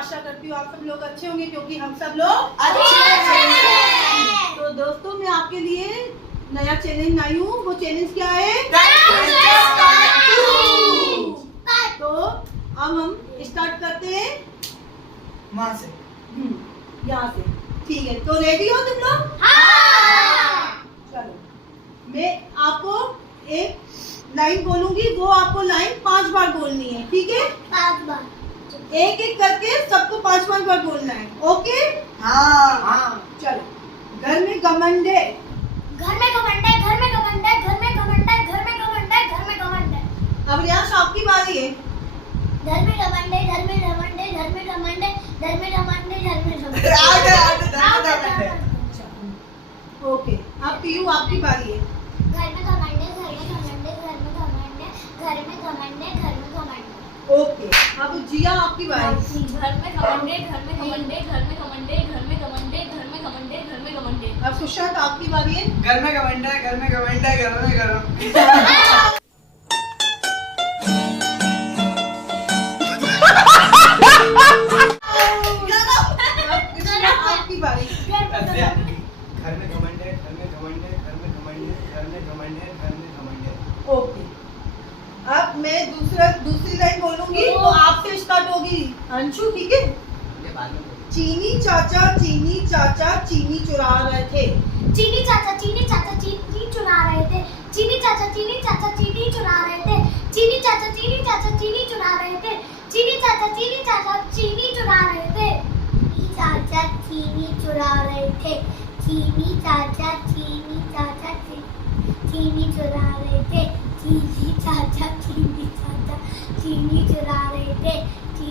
आशा करती हूँ आप सब लोग अच्छे होंगे क्योंकि हम सब लोग अच्छे हैं। तो दोस्तों मैं आपके लिए नया चैलेंज लाई हूँ। वो चैलेंज क्या है? तो अब हम स्टार्ट करते हैं वहाँ से यहाँ से। ठीक है, तो रेडी हो तुम लोग? चलो, मैं आपको एक लाइन बोलूंगी, वो आपको लाइन 5 बार बोलनी है। ठीक है? 5 बार। एक एक करके सबको 5-5 बार बोलना है। ओके? हाँ। चलो। घर में घमंड है। घर में घमंड है, घर में घमंड है, घर में घमंड है, घर में घमंड है, घर में घमंड है। अब रियाश आपकी बारी है। घर में घमंड है, घर में घमंड है, घर में घमंड है, घर में घमंड है, घर में घमंड है। आगे। ओके, अब पीयू आपकी बारी है। घर में घमंड है, घर में घमंड है, घर में घमंड है, घर में घमंड है, घर में घमंड है। ओके, अब जिया आपकी बारी। घर में घमंडे, घर में घमंडे, घर में घमंडे, घर में घमंडे, घर में घमंडे, घर में घमंडे। अब सुशांत आपकी बारी है। घर में घमंड है, घर में घमंड है, घर में घमंड। अब कृष्णा आपकी बारी। घर में घमंड है, घर में घमंड है, घर में घमंड है, घर में घमंड है, घर में घमंड है। ओके, अब मैं दूसरी लाइन बोलूंगी तो आपसे स्टार्ट होगी अंशु। ठीक है? ये बाद में बोलो। चीनी चाचा चीनी चुरा रहे थे। चीनी चाचा चीनी चुरा रहे थे। चीनी चाचा चीनी चुरा रहे थे। चीनी चाचा चीनी चुरा रहे थे। चीनी चाचा चीनी चुरा रहे थे। चाचा चीनी चुरा रहे थे। चीनी चाचा चीनी चुरा रहे थे। चीनी चाचा चीनी चुरा रहे थे।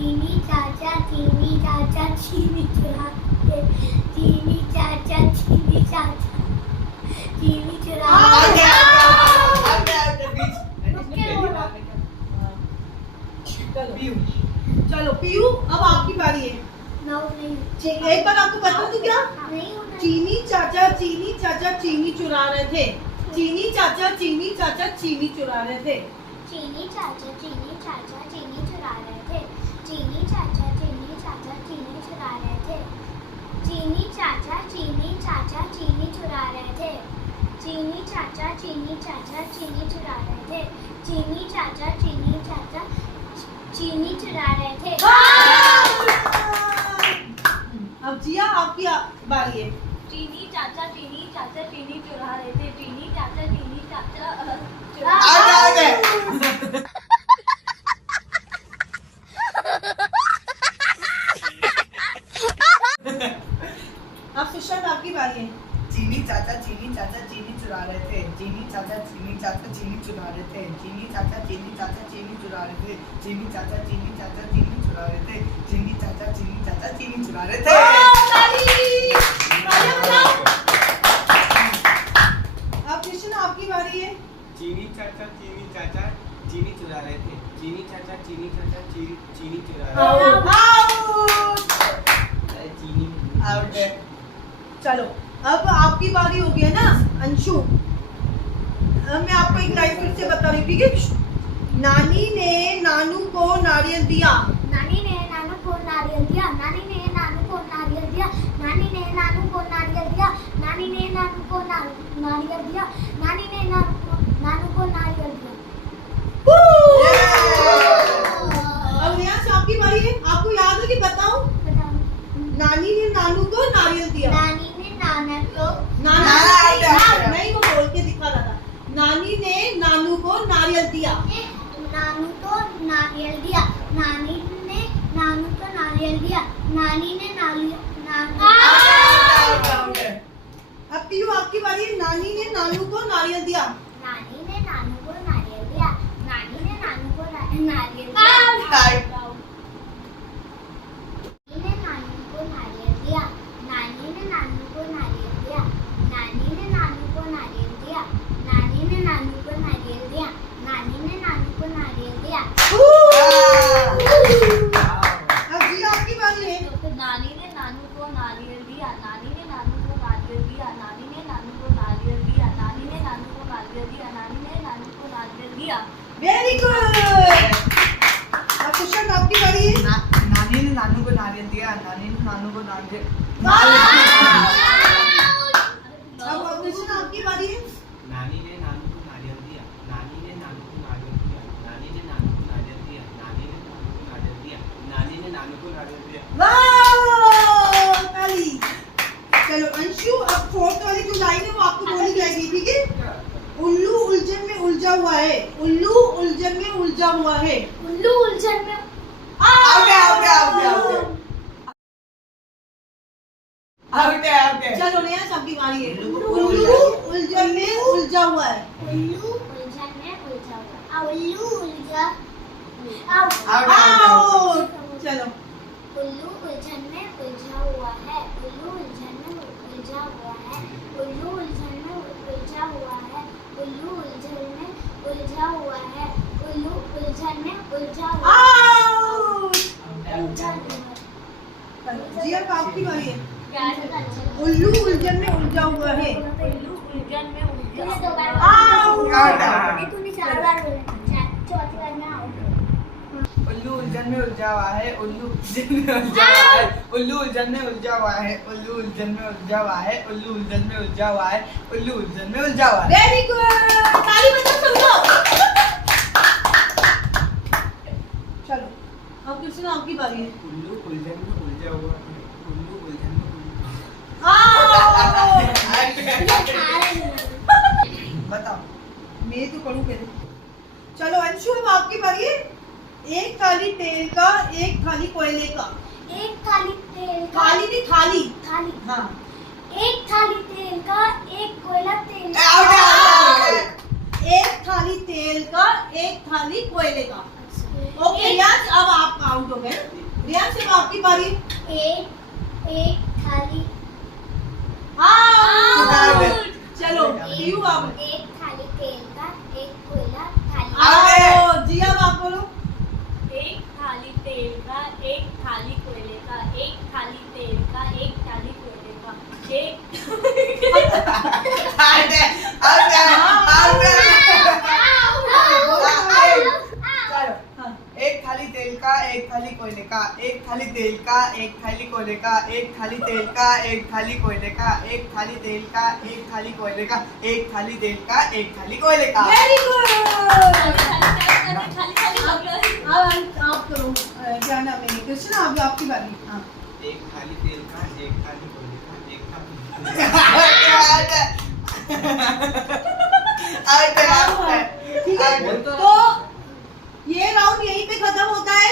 चीनी चाचा चीनी चुरा रहे थे। चीनी चाचा चीनी चुरा आगे, रहे आगे, बीच। चलो चलो पीयू, अब आपकी बारी है। एक बार आपको बता दूं क्या? चीनी चाचा चीनी चुरा रहे थे। चीनी चाचा चीनी चुरा रहे थे। चीनी चाचा चीनी चुरा रहे थे। चीनी चाचा चीनी चुरा रहे थे। चीनी चाचा चीनी चुरा रहे थे। चीनी चाचा चीनी चुरा रहे थे। चीनी चाचा चीनी चुरा रहे थे। अब जिया आपकी बारी है। चीनी चाचा चीनी चुरा रहे थे। चीनी चाचा आगे, आगे। अब सुशांत आपकी बारी है। चीनी चाचा चीनी चुरा रहे थे। चीनी चाचा चीनी चुरा रहे थे। चीनी चाचा चीनी चुरा रहे थे। चीनी चाचा चीनी चुरा रहे थे। चीनी चाचा चीनी चुरा रहे थे। अब कृष्ण आपकी बारी है। चीनी चाचा चीनी चुरा रहे थे। चीनी चाचा चीनी चुरा रहे थे। चीनी आउट है। चलो, अब आपकी बारी हो गई है ना अंशु। अब मैं आपको एक लाइन फिर से बता रही हूँ। ठीक है? नानी ने नानू को नारियल दिया। नानी ने नानू को नारियल दिया। नानी ने नानू को नारियल दिया। नानी ने नानू को नारियल दिया। नानी ने नानू को नारियल दिया। नानी ने नानू को नारियल दिया। अब रियाज आपकी बारी है। आपको याद है कि बताओ? नानी ने नानू को नारियल दिया। नानी ने नाना को नहीं, वो बोल के दिखा रहा था। नानी ने नानू को नारियल दिया। नानू को नारियल दिया। नानी ने नानू को नारियल दिया। नानी ने आउट है। अब पीयू आपकी बारी है। नानी ने नानू को नारियल दिया। नानी ने नानू को नारियल दिया। नानी ने नानू को नारियल दिया। टाइम। नानी ने नानू को नारियल दिया। नानी ने नानू को नारियल दिया। नानी ने नानू को नारियल दिया। नानी ने नानू को नारियल दिया। नानी ने नानू को नारियल दिया। अब जी आपकी बारी है। नानी ने नानू को नारियल दिया। नानी ने नानू को नारियल दिया। नानी ने नानू को नारियल दिया। नानी ने नानू को नारियल दिया। नानी ने नानू को नारियल दिया। Very good. अब सुशांत ने नानू को नारियल दिया, नानी ने नानू को नारियल अब कृष्ण आपकी बारी है। नानी ने नानू को नारियल दिया, नानी ने नानू को नारियल दिया, नानी ने नानू को नारियल दिया, नानी ने नानू को नारियल दिया, नानी ने नानू को नारियल दिया। वाह ताली। चलो अंशु, अब फोर्थ वाली जो लाइन है वो आपको बोली जाएगी, ठीक है। उल्लू उलझन में उलझा हुआ है, उल्लू उलझन में उलझा हुआ है। उल्लू उलझन में आउट है, आउट है, आउट है, आउट है। आउट है, आउट है। चलो नया सबकी बारी है। उल्लू उलझन में उलझा हुआ है। उल्लू उलझन में उलझा हुआ है। उल्लू उलझा आउट है, आउट है। आउट। चलो उल्लू उलझन में उलझा हुआ है। उल्लू उलझन में उलझा हुआ है। उल्लू उलझन में उलझा हुआ है। उल्लू उलझन में उलझा हुआ है। उल्लू उलझन में उलझा हुआ है। आउट। उलझन जी अब आपकी बारी है। क्या है? उल्लू उलझन में उलझा हुआ है। उल्लू उलझन में उलझा तूने दो बार आउट। आउट है। तूने 4 बार बोला। चौथी बार में आउट। उल्लू उलझन में उलझा हुआ है, उल्लू उलझन में उलझा हुआ है, उल्लू उलझन में उलझा हुआ है, उल्लू उलझन में उलझा हुआ है, उल्लू उलझन में उलझा हुआ है, उल्लू उलझन में उलझा हुआ है। वेरी गुड, ताली बजाओ सब लोग। चलो अब कृष्ण आपकी बारी है। उल्लू उलझन में उलझा हुआ है, उल्लू उलझन में आउट। बताओ। मैं तो पढ़ूं पहले। चलो अंशु अब आपकी बारी है। एक थाली तेल का, एक थाली कोयले का। एक थाली तेल का थाली नहीं थाली। थाली हाँ एक थाली तेल का एक कोयला तेल का। आउट है, आउट है। एक थाली तेल का, एक थाली कोयले का। ओके रियाज, अब आप आउट हो गए। रियाज अब आपकी बारी। एक थाली आउट। चलो यू अब एक थाली तेल का एक कोयला थाली। आओ जी अब आप बोलो। एक थाली तेल का, एक थाली कोयले का, एक थाली तेल का, एक थाली कोयले का, एक आउट है, आउट है, आउट है। चलो। हाँ। एक थाली तेल का, एक थाली कोयले का, एक थाली तेल का, एक थाली कोयले का, एक थाली तेल का, एक थाली कोयले का, एक थाली तेल का, एक थाली कोयले का, एक थाली तेल का, एक थाली कोयले का। Very good. खाली खाली हो गया। अब आप करो। क्या नाम है कृष्ण, अब आपकी बारी। हाँ एक थाली तेल का, एक थाली कोयले का, एक थाली आउट है, आउट है, आउट है। ठीक है आउट है। तो ये राउंड यहीं पे खत्म होता है।